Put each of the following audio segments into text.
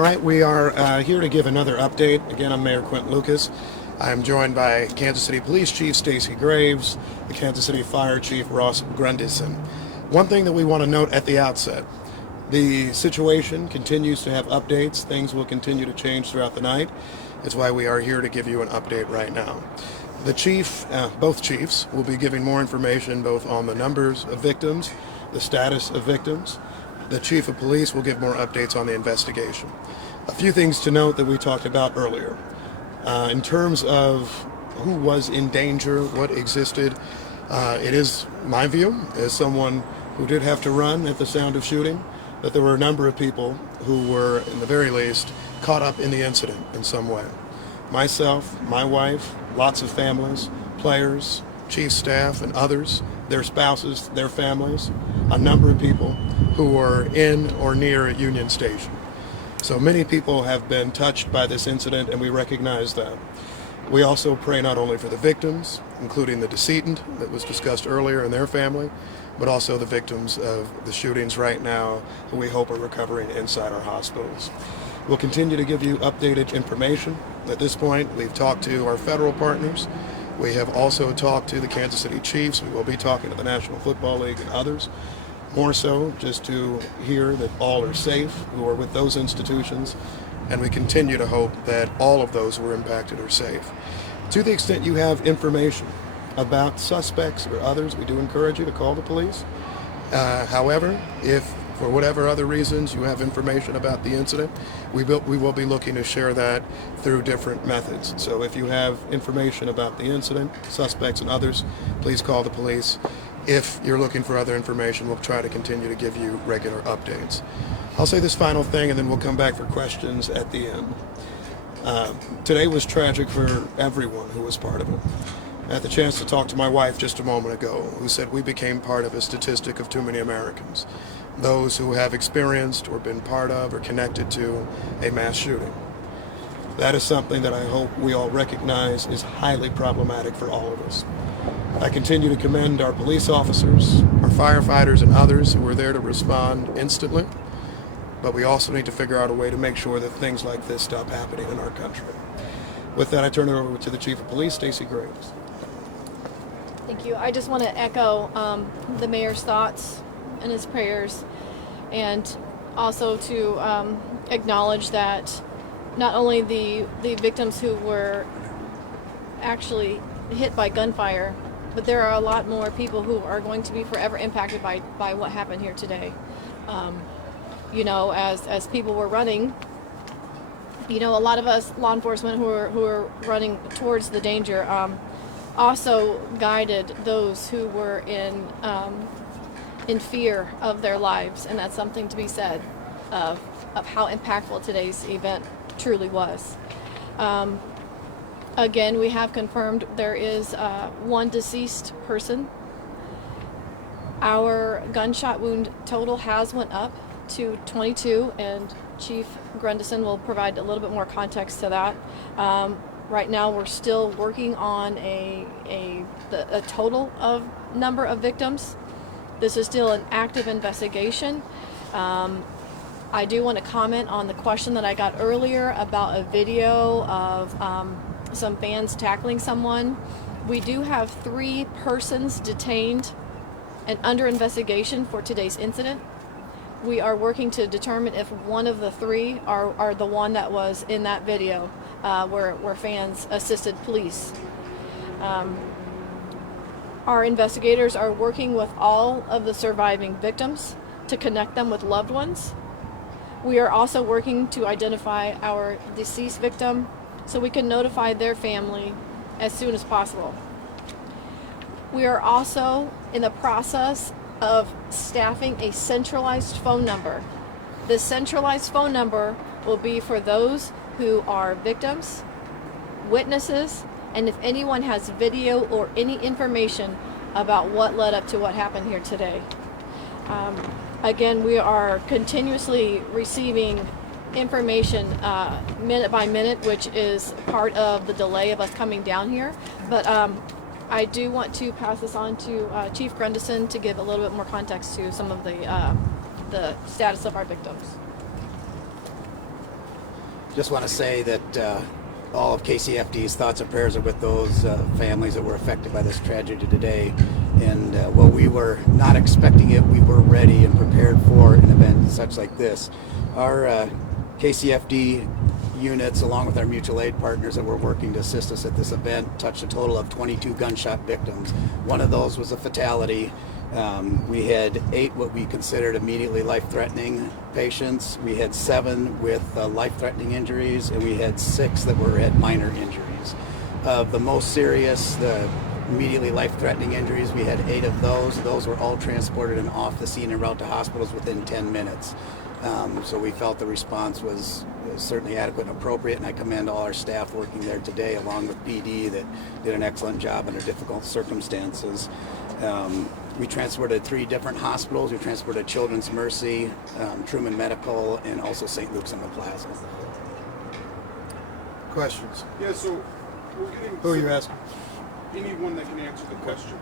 All right, we are here to give another update. Again, I'm Mayor Quentin Lucas. I am joined by Kansas City Police Chief Stacy Graves, the Kansas City Fire Chief Ross Grundyson. One thing that we want to note at the outset, the situation continues to have updates. Things will continue to change throughout the night. That's why we are here to give you an update right now. The chief, both chiefs, will be giving more information both on the numbers of victims, the status of victims. The chief of police will give more updates on the investigation. A few things to note that we talked about earlier. In terms of who was in danger, what existed, it is my view, as someone who did have to run at the sound of shooting, that there were a number of people who were, in the very least, caught up in the incident in some way. Myself, my wife, lots of families, players, chief staff, and others, their spouses, their families, a number of people who were in or near Union Station. So many people have been touched by this incident, and we recognize that. We also pray not only for the victims, including the decedent that was discussed earlier and their family, but also the victims of the shootings right now who we hope are recovering inside our hospitals. We'll continue to give you updated information. At this point, we've talked to our federal partners. We have also talked to the Kansas City Chiefs. We will be talking to the National Football League and others. More so just to hear that all are safe who are with those institutions, and we continue to hope that all of those who were impacted are safe. To the extent you have information about suspects or others, we do encourage you to call the police. However, if for whatever other reasons you have information about the incident, we will be looking to share that through different methods. So if you have information about the incident, suspects and others, please call the police. If you're looking for other information, we'll try to continue to give you regular updates. I'll say this final thing and then we'll come back for questions at the end. Today was tragic for everyone who was part of it. I had the chance to talk to my wife just a moment ago, who said we became part of a statistic of too many Americans, those who have experienced or been part of or connected to a mass shooting. That is something that I hope we all recognize is highly problematic for all of us. I continue to commend our police officers, our firefighters, and others who were there to respond instantly, but we also need to figure out a way to make sure that things like this stop happening in our country. With that, I turn it over to the Chief of Police, Stacy Graves. Thank you. I just want to echo the mayor's thoughts and his prayers, and also to acknowledge that not only the victims who were actually hit by gunfire, but there are a lot more people who are going to be forever impacted by what happened here today. As people were running, a lot of us law enforcement who are running towards the danger also guided those who were in fear of their lives, and that's something to be said of how impactful today's event truly was. Again, we have confirmed there is one deceased person. Our gunshot wound total has went up to 22, and Chief Grundyson will provide a little bit more context to that. Right now, we're still working on a total of number of victims. This is still an active investigation. I do want to comment on the question that I got earlier about a video of some fans tackling someone. We do have 3 persons detained and under investigation for today's incident. We are working to determine if one of the 3 are the one that was in that video where fans assisted police. Our investigators are working with all of the surviving victims to connect them with loved ones. We are also working to identify our deceased victim so we can notify their family as soon as possible. We are also in the process of staffing a centralized phone number. This centralized phone number will be for those who are victims, witnesses, and if anyone has video or any information about what led up to what happened here today. Again, we are continuously receiving information minute by minute, which is part of the delay of us coming down here. But I do want to pass this on to Chief Grundyson to give a little bit more context to some of the status of our victims. Just want to say that all of KCFD's thoughts and prayers are with those families that were affected by this tragedy today. And while we were not expecting it, we were ready and prepared for an event such like this. Our KCFD units, along with our mutual aid partners that were working to assist us at this event, touched a total of 22 gunshot victims. One of those was a fatality. We had 8 what we considered immediately life-threatening patients. We had 7 with life-threatening injuries, and we had 6 that had minor injuries. The most serious, the immediately life-threatening injuries, we had 8 of those. Those were all transported and off the scene en route to hospitals within 10 minutes. So we felt the response was certainly adequate and appropriate, and I commend all our staff working there today, along with PD, that did an excellent job under difficult circumstances. We transported 3 different hospitals. We transported Children's Mercy, Truman Medical, and also St. Luke's on the Plaza. Questions? Yeah, so we're getting... Who are you asking? Anyone that can answer the question.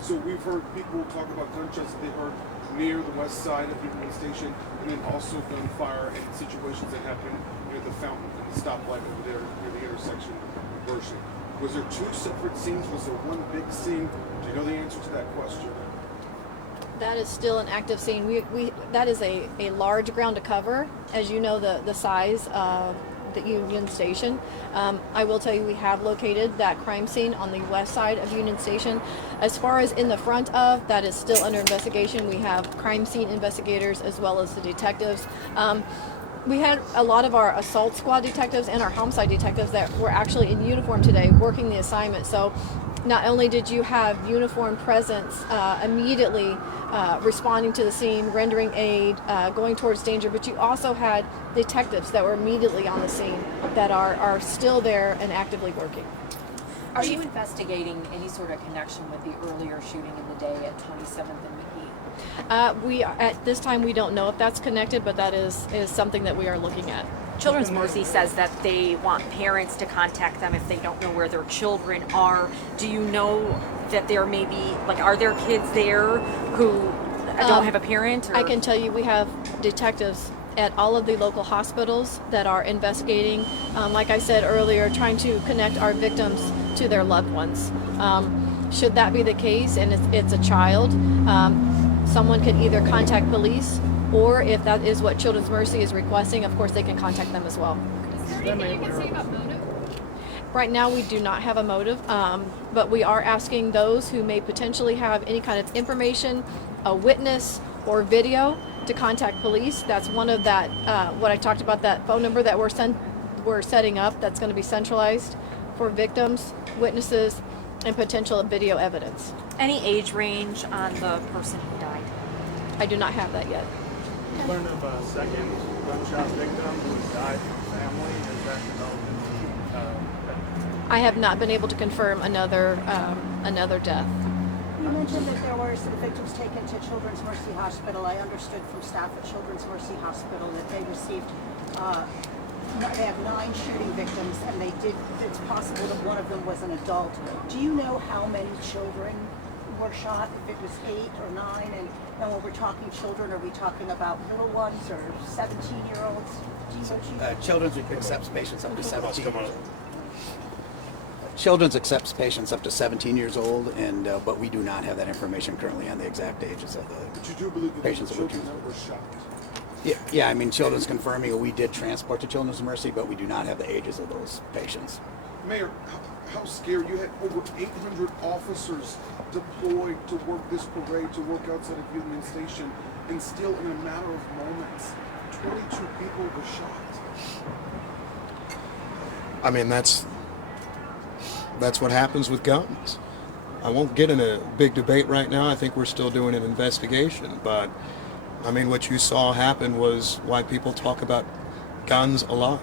So we've heard people talk about gunshots that they heard near the west side of Union Station, and then also gunfire and situations that happened near the fountain and the stoplight over there near the intersection of Bershon. Was there 2 separate scenes? Was there one big scene? Do you know the answer to that question? That is still an active scene. That is a large ground to cover, as you know, the size of the Union Station. I will tell you, we have located that crime scene on the west side of Union Station. As far as in the front of, that is still under investigation. We have crime scene investigators as well as the detectives. We had a lot of our assault squad detectives and our homicide detectives that were actually in uniform today working the assignment. So not only did you have uniformed presence immediately responding to the scene, rendering aid, going towards danger, but you also had detectives that were immediately on the scene that are still there and actively working. Are you investigating any sort of connection with the earlier shooting in the day at 27th and McGee? At this time, we don't know if that's connected, but that is something that we are looking at. Children's Mercy says that they want parents to contact them if they don't know where their children are. Do you know that there may be, like, are there kids there who don't have a parent? Or? I can tell you we have detectives at all of the local hospitals that are investigating, like I said earlier, trying to connect our victims to their loved ones. Should that be the case and it's a child, someone can either contact police, or if that is what Children's Mercy is requesting, of course they can contact them as well. Is there anything you can say about motive? Right now we do not have a motive, but we are asking those who may potentially have any kind of information, a witness or video, to contact police. That's one of that, what I talked about, that phone number that we're setting up that's going to be centralized for victims, witnesses, and potential video evidence. Any age range on the person who died? I do not have that yet. Learned of a second gunshot victim who died from family. Is that developed? I have not been able to confirm another death. You mentioned that there were some victims taken to Children's Mercy Hospital. I understood from staff at Children's Mercy Hospital that they received, they have 9 shooting victims, and it's possible that one of them was an adult. Do you know how many children were shot, if it was 8 or 9? And when we're talking children, are we talking about little ones or 17-year-olds? Do you know, Chief? Children's accepts patients up to 17 years old. Children's accepts patients up to 17 years old, and but we do not have that information currently on the exact ages of the But you do believe that patients those that were children treated. that were shot? Yeah, I mean, Children's confirming we did transport to Children's Mercy, but we do not have the ages of those patients. Mayor, how scary. You had over 800 officers deployed to work this parade, to work outside of Union Station, and still in a matter of moments, 22 people were shot. I mean, that's what happens with guns. I won't get in a big debate right now. I think we're still doing an investigation, but I mean, what you saw happen was why people talk about guns a lot.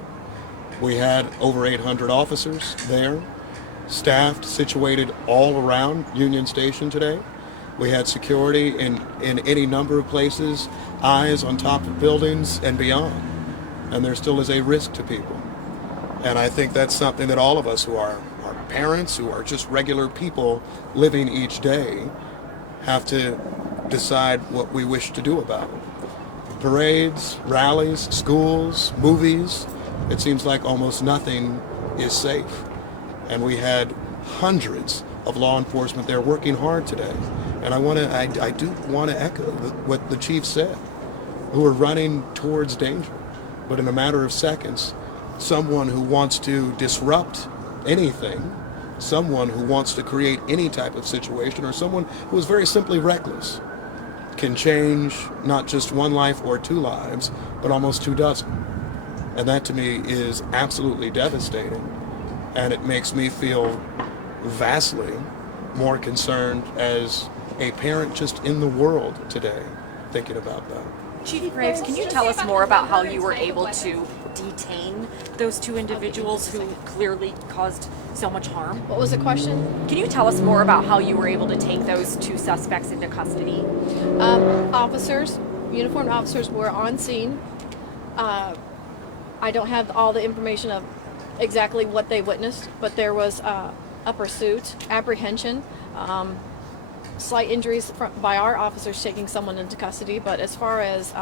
We had over 800 officers there, staffed, situated all around Union Station today. We had security in any number of places, eyes on top of buildings and beyond. And there still is a risk to people. And I think that's something that all of us who are parents, who are just regular people living each day, have to decide what we wish to do about it. Parades, rallies, schools, movies, it seems like almost nothing is safe. And we had hundreds of law enforcement there working hard today. And I do want to echo what the chief said, who are running towards danger. But in a matter of seconds, someone who wants to disrupt anything, someone who wants to create any type of situation, or someone who is very simply reckless, can change not just one life or two lives, but almost 24. And that to me is absolutely devastating. And it makes me feel vastly more concerned as a parent just in the world today thinking about that. Chief Graves, can you tell us more about how you were able to detain those two individuals who clearly caused so much harm? What was the question? Can you tell us more about how you were able to take those two suspects into custody? Uniformed officers were on scene. I don't have all the information of exactly what they witnessed, but there was a pursuit, apprehension, slight injuries by our officers taking someone into custody. But as far as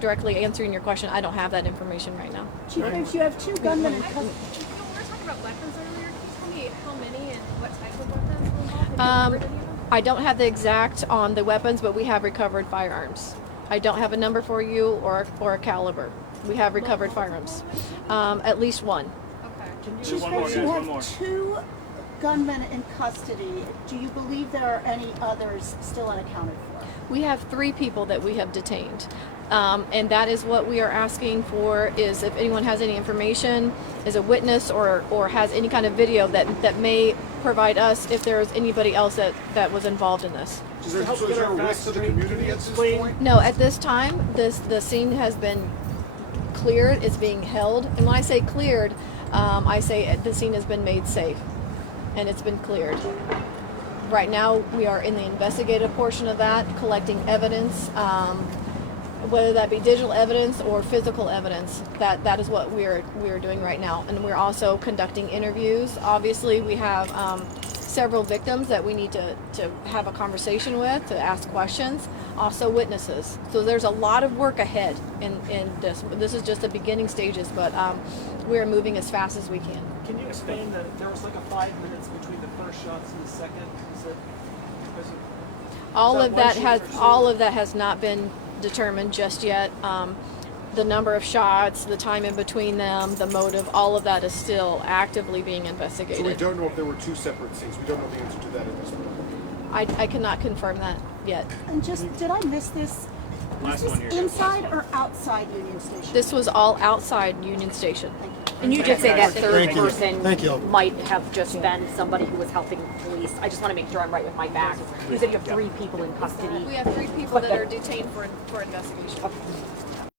directly answering your question, I don't have that information right now. Chief Graves, you have two gunmen in custody. We were talking about weapons earlier. Can you tell me how many and what type of weapons were involved? Have you recovered any of them? I don't have the exact on the weapons, but we have recovered firearms. I don't have a number for you or a caliber. We have recovered firearms. At least one. Okay. Chief One more, Graves, guys, you one more. have two gunmen in custody. Do you believe there are any others still unaccounted for? We have 3 people that we have detained. And that is what we are asking for, is if anyone has any information, is a witness or has any kind of video that may provide us if there is anybody else that was involved in this. Is there a risk to the community at this point? No, at this time, the scene has been cleared, it's being held. And when I say cleared, I say the scene has been made safe and it's been cleared. Right now, we are in the investigative portion of that, collecting evidence, whether that be digital evidence or physical evidence. That is what we are doing right now. And we're also conducting interviews. Obviously, we have several victims that we need to have a conversation with, to ask questions, also witnesses. So there's a lot of work ahead in this. This is just the beginning stages, but we're moving as fast as we can. Can you explain that there was like a 5 minutes between the first shots and the second? Is it All Is of that that one has shoot or all two? of that has not been determined just yet. The number of shots, the time in between them, the motive, all of that is still actively being investigated. So we don't know if there were 2 separate scenes. We don't know the answer to that at this point. I cannot confirm that yet. And just, did I miss this? Was Last this one here. inside or outside Union Station? This was all outside Union Station. And you did say that third Thank you. person Thank you. might have just been somebody who was helping police. I just want to make sure I'm right with my facts. You said you have 3 people in custody. We have 3 people that are detained for investigation.